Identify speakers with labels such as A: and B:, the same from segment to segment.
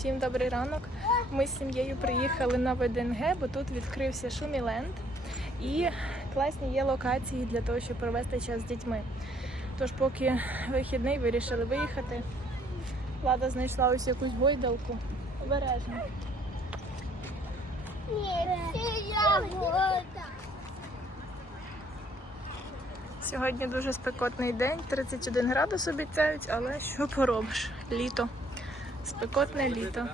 A: Всім добрий ранок. Ми з сім'єю приїхали на ВДНГ, бо тут відкрився Шуміленд і класні є локації для того, щоб провести час з дітьми. Тож, поки вихідний, вирішили виїхати. Влада знайшла ось якусь гойдалку. Обережно. Сьогодні дуже спекотний день, 31 градус обіцяють, але що поробиш? Літо. Спекотне літо.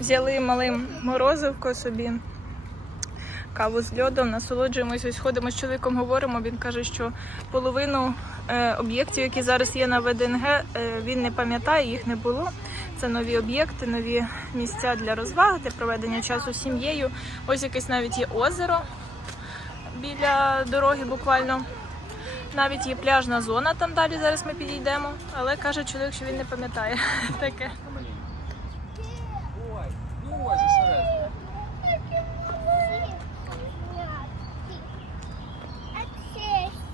A: Взяли малим морозивко собі, каву з льодом, насолоджуємось, ось ходимо з чоловіком, говоримо. Він каже, що половину е, об'єктів, які зараз є на ВДНГ, е, він не пам'ятає, їх не було. Це нові об'єкти, нові місця для розваг, для проведення часу з сім'єю. Ось якесь навіть є озеро біля дороги буквально. Навіть є пляжна зона там далі. Зараз ми підійдемо. Але каже чоловік, що він не пам'ятає таке.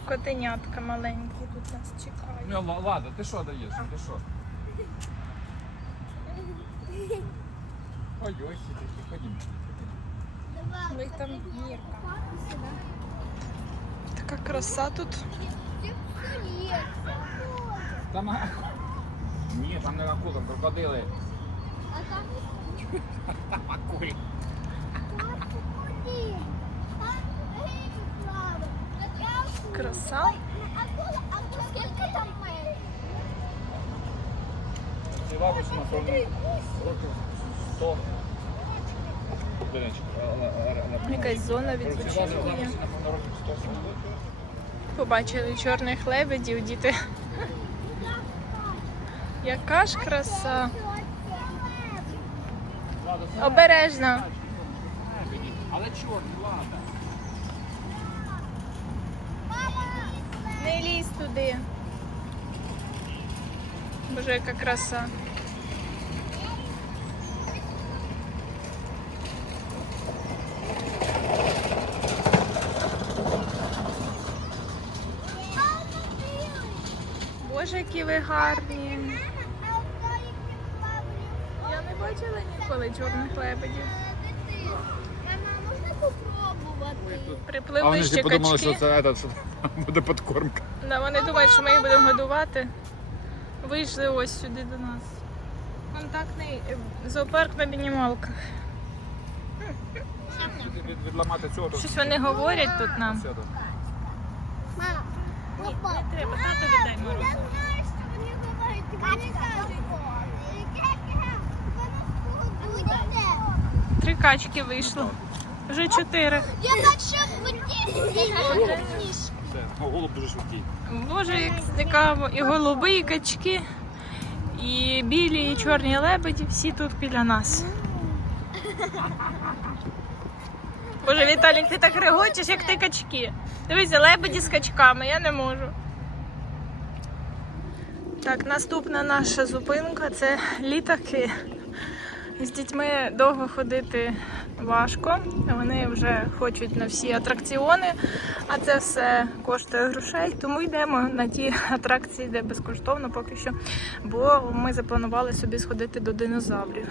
A: Котенятка маленькі тут нас чекають.
B: Ла- ладно, ти що даєш? Ти що? Ой, ой, хитрики, ходім.
A: Ну і там гірка. Така краса тут.
B: Там а- Ні, там не акула, там крокодили.
C: А там
B: Там акулі.
A: Краса.
C: Акула, а скільки там метрів?
B: І бабусь на тому років 100.
A: Якась зона відпочинку є. Побачили чорних лебедів, діти. Яка ж краса. Обережно.
B: Але чорний, ладно.
A: Не лізь туди. Боже, яка краса. Ви гарні. Я не бачила ніколи чорних лебедів.
C: Мама, можна попробувати?
A: Приплили ще качки.
B: це этот, що буде підкормка.
A: Да, вони думають, що ми їх будемо годувати. Вийшли ось сюди до нас. Контактний е, зоопарк на мінімалках.
B: Відламати цього,
A: Щось вони говорять тут нам.
C: Мама,
A: не треба, тато віддай морозиво.
C: знаю, що вони говорять. Вони кажуть.
A: Три качки вийшло. Вже чотири.
C: Я хочу воді.
B: Все, голуб дуже швидкий.
A: Боже, як цікаво. І голуби, і качки, і білі, і чорні лебеді, всі тут біля нас. Боже, Віталік, ти так регочеш, як ти качки. Дивися, лебеді з качками, я не можу. Так, наступна наша зупинка це літаки. З дітьми довго ходити важко. Вони вже хочуть на всі атракціони, а це все коштує грошей. Тому йдемо на ті атракції, де безкоштовно поки що. Бо ми запланували собі сходити до динозаврів.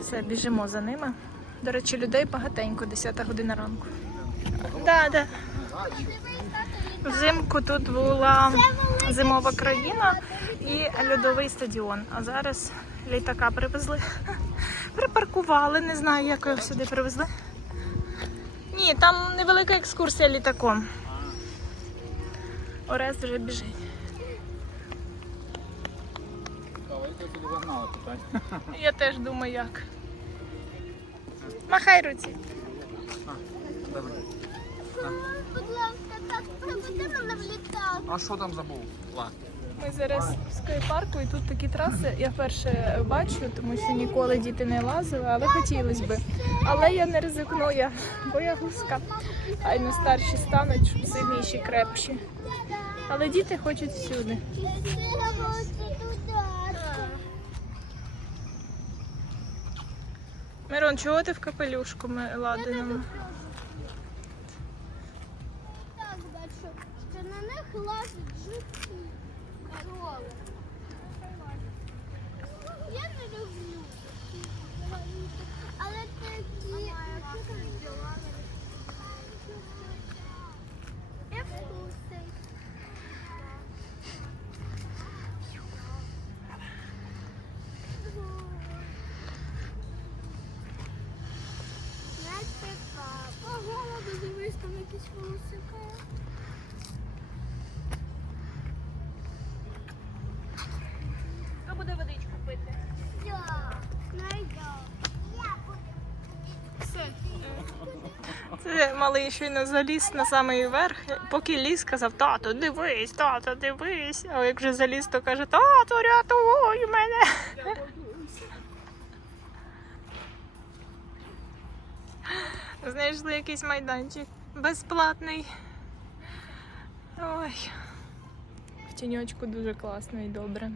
A: Все, біжимо за ними. До речі, людей багатенько, 10 година ранку. Да, да. Взимку тут була зимова країна і льодовий стадіон. А зараз літака привезли. Припаркували, не знаю, як його сюди привезли. Ні, там невелика екскурсія літаком. Орест вже біжить.
B: Я питання.
A: Я теж думаю, як. Махай руці.
B: Добре.
C: Будь ласка, так проведи мене в літак.
B: А що там забув? Ла.
A: Ми зараз в скейпарку і тут такі траси. Я вперше бачу, тому що ніколи діти не лазили, але хотілося б. Але я не ризикну, бо я гуска. Ай на старші стануть, щоб сильніші, крепші. Але діти хочуть всюди. Мирон, чого ти в капелюшку ми ладиному?
C: Так бачу, що на них лазить житті. Я не люблю. Але
A: такі... Це малий щойно заліз на самий верх. Поки ліз, сказав, тато, дивись, тато, дивись. А як вже заліз, то каже, тато, рятуй мене. Знайшли якийсь майданчик безплатний. Ой. В тіньочку дуже класно і добре.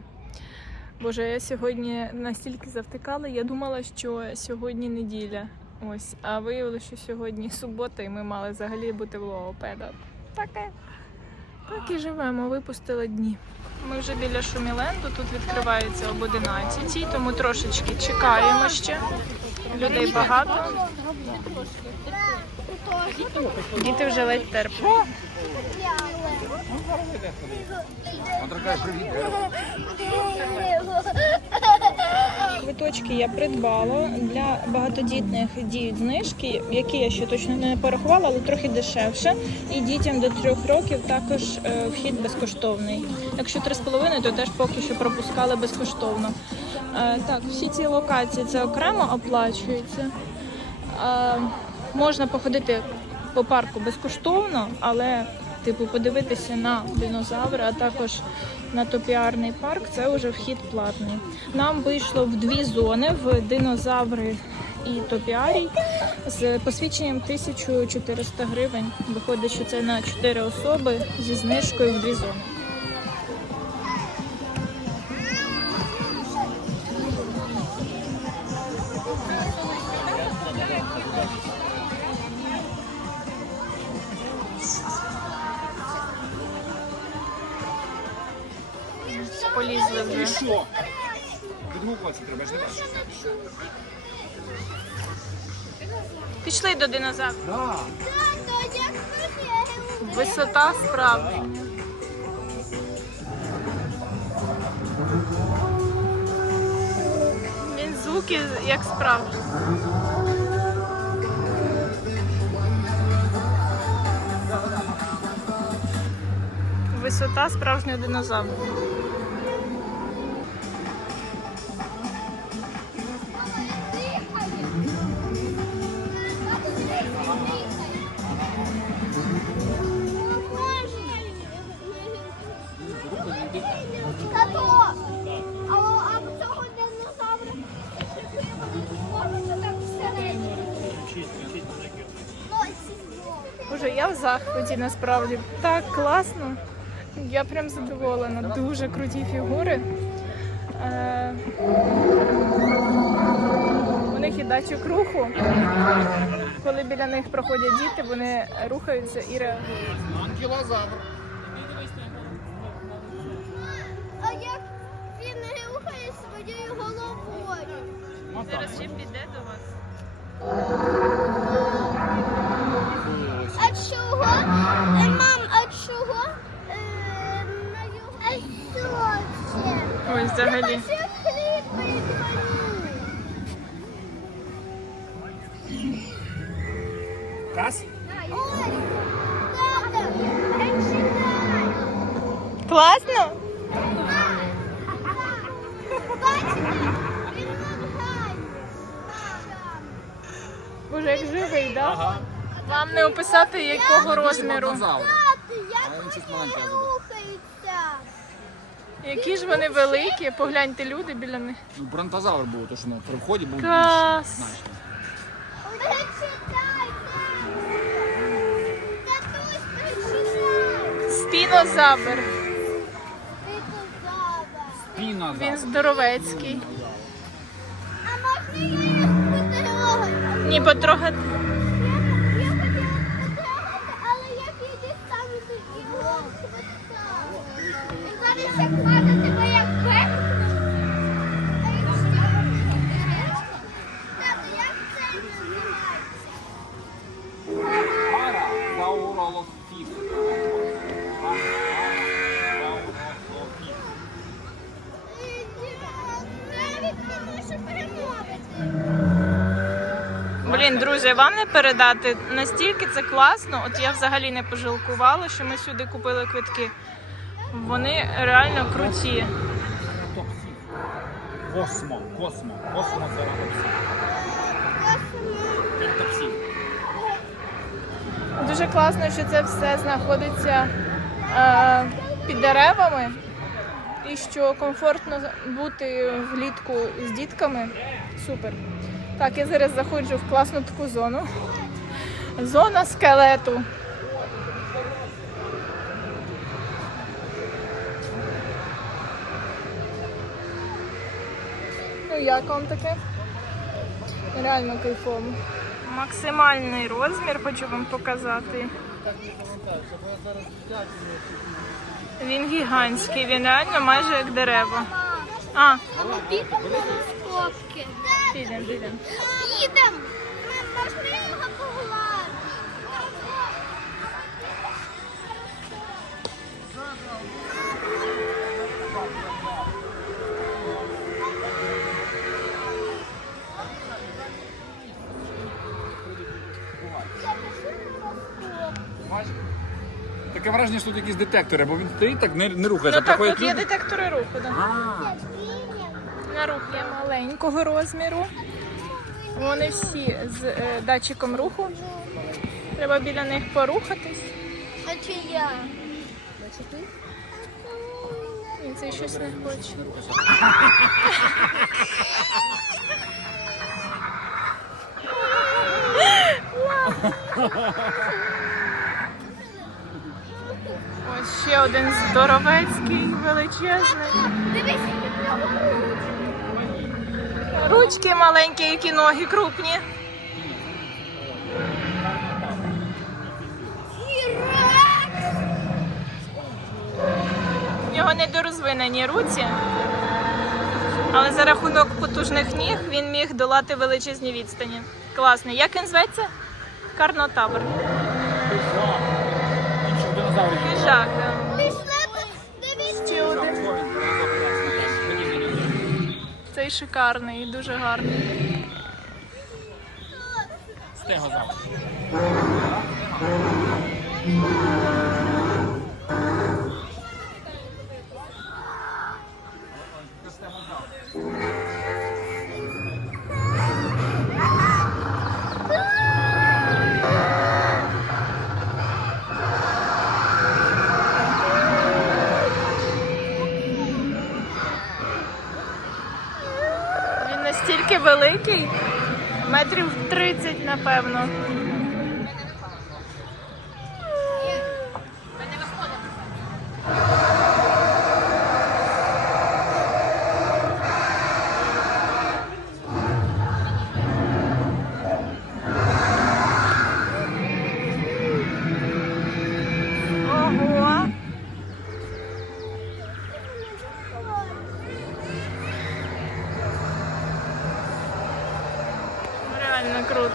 A: Боже, я сьогодні настільки завтикала, я думала, що сьогодні неділя. Ось, а виявилося, що сьогодні субота, і ми мали взагалі бути в логопеда. Таке. Так і живемо, випустили дні. Ми вже біля Шуміленду, тут відкривається об 11, тому трошечки чекаємо ще. Людей багато. Діти вже ледь терплять. Квиточки я придбала для багатодітних діють знижки, які я ще точно не порахувала, але трохи дешевше. І дітям до трьох років також е, вхід безкоштовний. Якщо три з половиною, то теж поки що пропускали безкоштовно. Е, Так, всі ці локації це окремо оплачується. Е, Можна походити по парку безкоштовно, але типу подивитися на динозаври, а також на топіарний парк це вже вхід платний. Нам вийшло в дві зони в динозаври і топіарій з посвідченням 1400 гривень. Виходить, що це на 4 особи зі знижкою в дві зони. До динозаврів.
B: Да.
A: Висота справді. Він звуки як справжні. Висота справжнього динозавра. Насправді. Так класно. Я прям задоволена. Дуже круті фігури. Е, У них і датчик руху. Коли біля них проходять діти, вони рухаються і реагують.
B: Анкілозавр.
C: А як він рухає своєю головою?
A: Зараз ще піде до вас. Взагалі.
C: Ой.
A: Класно?
C: Бачите? Він моргає.
A: Боже, як живий, да?
B: Ага.
A: Вам не описати якого розміру.
C: Як
B: А він щось.
A: Які ж вони великі, погляньте люди біля них.
B: Ну, Бронтозавр був, то що ну, при вході був
A: Клас.
B: більший,
C: прочитай.
A: Спінозавр.
C: Динозавр.
A: Він здоровецький.
C: А можна я їх потрогати?
A: Ні, потрогати. Блін, друзі, вам не передати настільки це класно. От я взагалі не пожалкувала, що ми сюди купили квитки. Вони реально круті.
B: Космо, космо, космо. Топсі.
A: Дуже класно, що це все знаходиться е, під деревами і що комфортно бути влітку з дітками. Супер. Так, я зараз заходжу в класну таку зону. Зона скелету. Ну, як вам таке? Реально кайфово. Максимальний розмір хочу вам показати. Він гігантський, він реально майже як дерево. А,
C: Підемо на скобки.
A: Підемо, підемо.
C: Їдемо. Можна його погладити?
B: Таке враження, що тут якісь детектори, бо він стоїть так, не, не рухається.
A: Ну так, тут є
B: люди.
A: детектори руху. Да.
B: А,
A: є маленького розміру. Вони всі з е, датчиком руху. Треба біля них порухатись.
C: А чи я?
A: І це щось не хоче. Ось ще один здоровецький, величезний.
C: Дивись, прямо
A: Ручки маленькі, які ноги крупні. У нього недорозвинені руці, але за рахунок потужних ніг він міг долати величезні відстані. Класний. Як він зветься? Карнотавр.
B: інших
A: шикарний, дуже гарний. Він великий, метрів 30, напевно.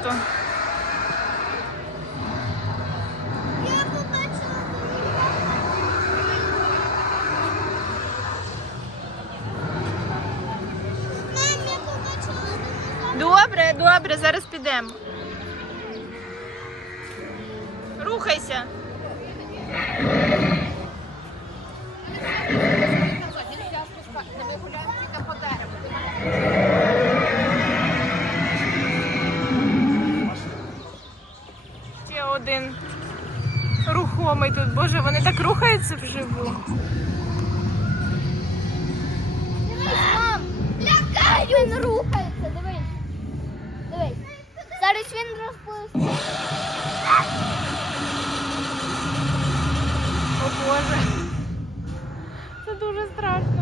A: Круто.
C: Я побачила. Мам, я побачила.
A: Добре, добре, зараз підемо. Один рухомий тут. Боже, вони так рухаються вживу.
C: Дивись, мам. Лякаю. Він рухається, дивись. Дивись. Зараз він розплився.
A: О Боже. Це дуже страшно.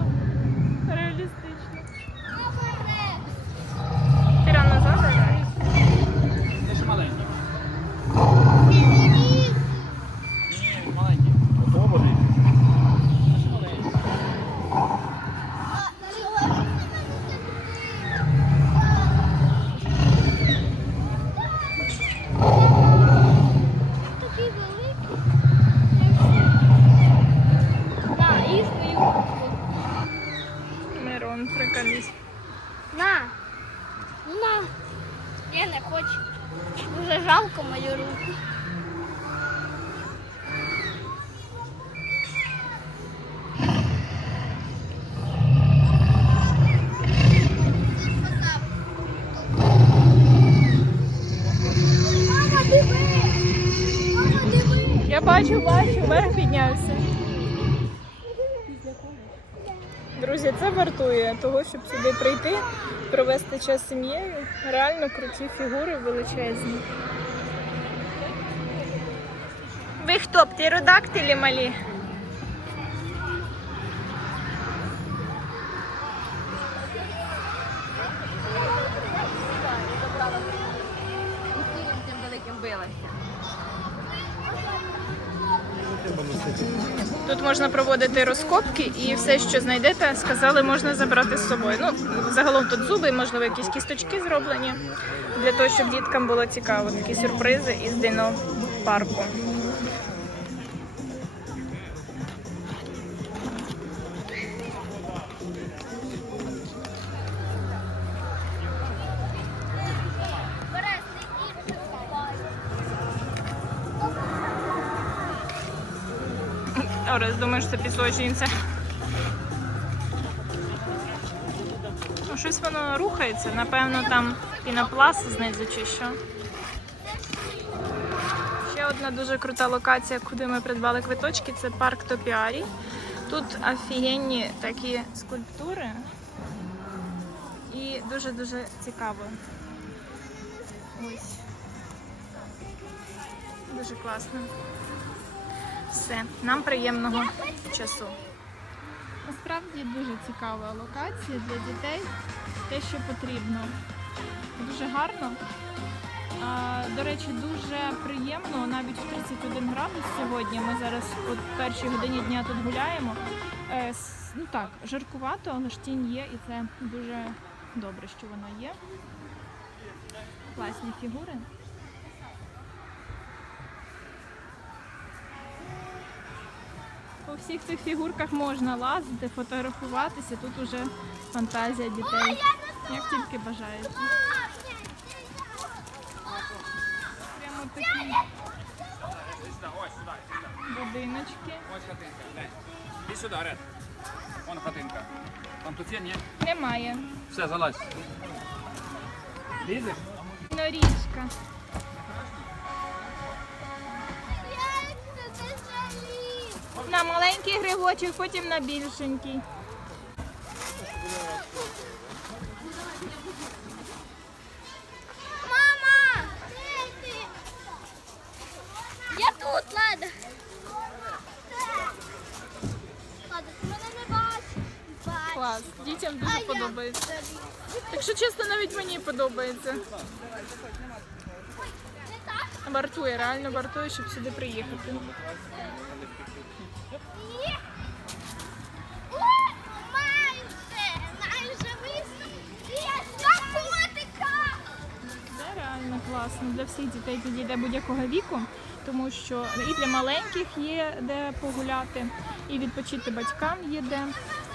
A: Сюди прийти, провести час з сім'єю. Реально круті фігури величезні. Ви хто, птеродактилі малі? Проводити розкопки і все, що знайдете, сказали, можна забрати з собою. Ну, загалом тут зуби, можливо, якісь кісточки зроблені для того, щоб діткам було цікаво. Такі сюрпризи із динопарку. Орес, думаєш, це пісочниця? Ну, щось воно рухається, напевно, там пінопласт знизу чи що. Ще одна дуже крута локація, куди ми придбали квиточки, це парк Топіарі. Тут офігенні такі скульптури. І дуже-дуже цікаво. Ось. Дуже класно. Все, нам приємного часу. Насправді дуже цікава локація для дітей. Те, що потрібно. Дуже гарно. До речі, дуже приємно, навіть в 31 градус сьогодні. Ми зараз от першій годині дня тут гуляємо. Е, ну так, жаркувато, але ж тінь є, і це дуже добре, що воно є. Класні фігури. По всіх цих фігурках можна лазити, фотографуватися. Тут уже фантазія дітей. Як тільки бажаєте. Прямо такі будиночки.
B: Ось хатинка. Іди сюди, Ред. Вон хатинка. Там тут є, ні?
A: Немає.
B: Все, залазь. Лізеш?
A: Норічка. На маленький грибочок, потім на більшенький.
C: Мама! Я тут, Лада. Лада, ти мене не бачиш. Бачиш.
A: Клас. Дітям дуже подобається. Якщо чесно, навіть мені подобається. Вартує, реально вартує, щоб сюди приїхати. Класно. Для всіх дітей підійде будь-якого віку, тому що і для маленьких є де погуляти, і відпочити батькам є де.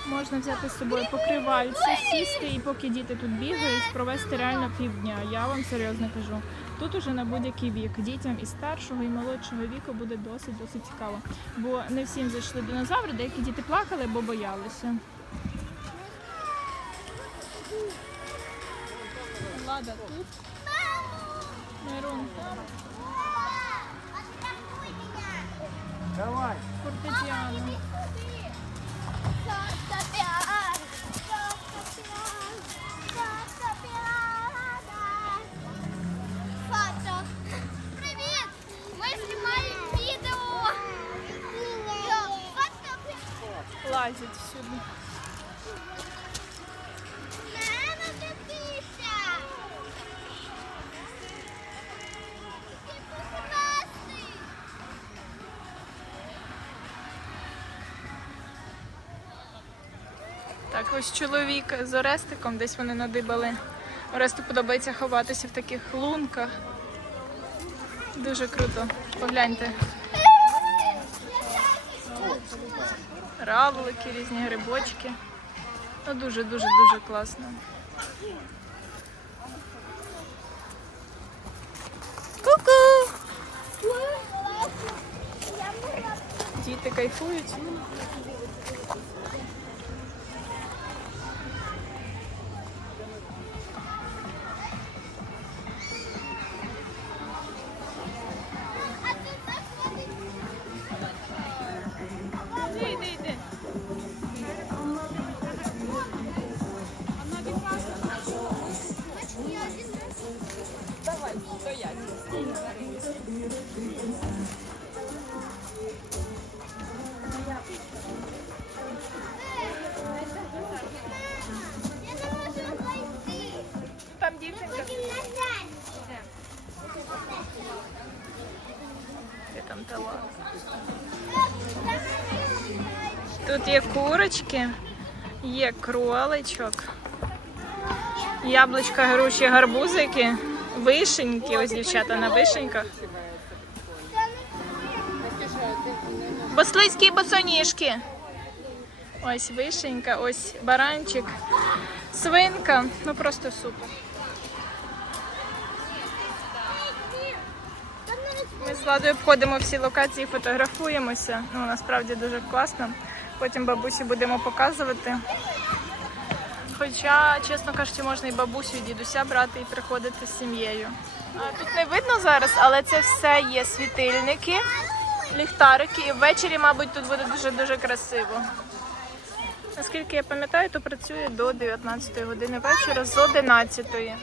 A: Можна взяти з собою покривальце, сісти, і поки діти тут бігають, провести реально півдня. Я вам серйозно кажу. Тут уже на будь-який вік дітям і старшого, і молодшого віку буде досить досить цікаво. Бо не всім зайшли динозаври, деякі діти плакали, бо боялися. Лада тут. Мирон там. Так, ось чоловік з Орестиком, десь вони надибали. Оресту подобається ховатися в таких лунках. Дуже круто. Погляньте. Равлики, різні грибочки. Ну дуже, дуже, дуже класно. Ку-ку! Діти кайфують.
C: стоять. Там дівчинка.
A: Де там талант? Тут є курочки, є кроличок, яблучка, груші, гарбузики вишеньки. Ось дівчата на вишеньках. Бослицькі босоніжки. Ось вишенька, ось баранчик, свинка. Ну просто супер. Ми з Владою обходимо всі локації, фотографуємося. Ну, насправді дуже класно. Потім бабусі будемо показувати. Хоча, чесно кажучи, можна і бабусю, і дідуся брати і приходити з сім'єю. Тут не видно зараз, але це все є світильники, ліхтарики. І ввечері, мабуть, тут буде дуже-дуже красиво. Наскільки я пам'ятаю, то працює до 19 години вечора з 11.
C: Фоткати.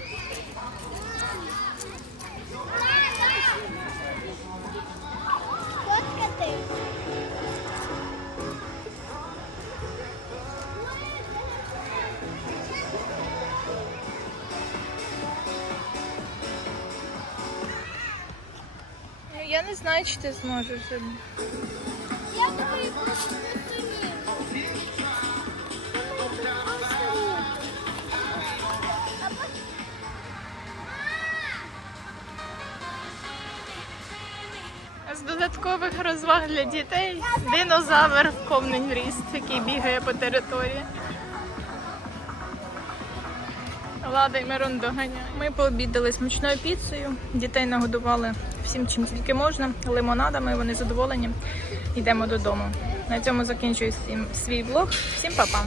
A: Не знаю, чи ти зможеш.
C: Я думаю, просто не сумію.
A: З додаткових розваг для дітей динозавр в повний ріст, який бігає по території. Влада і Мирон доганяє. Ми пообідали смачною піцею. Дітей нагодували всім, чим тільки можна, лимонадами. Вони задоволені. Йдемо додому. На цьому закінчую свій влог. Всім па-па!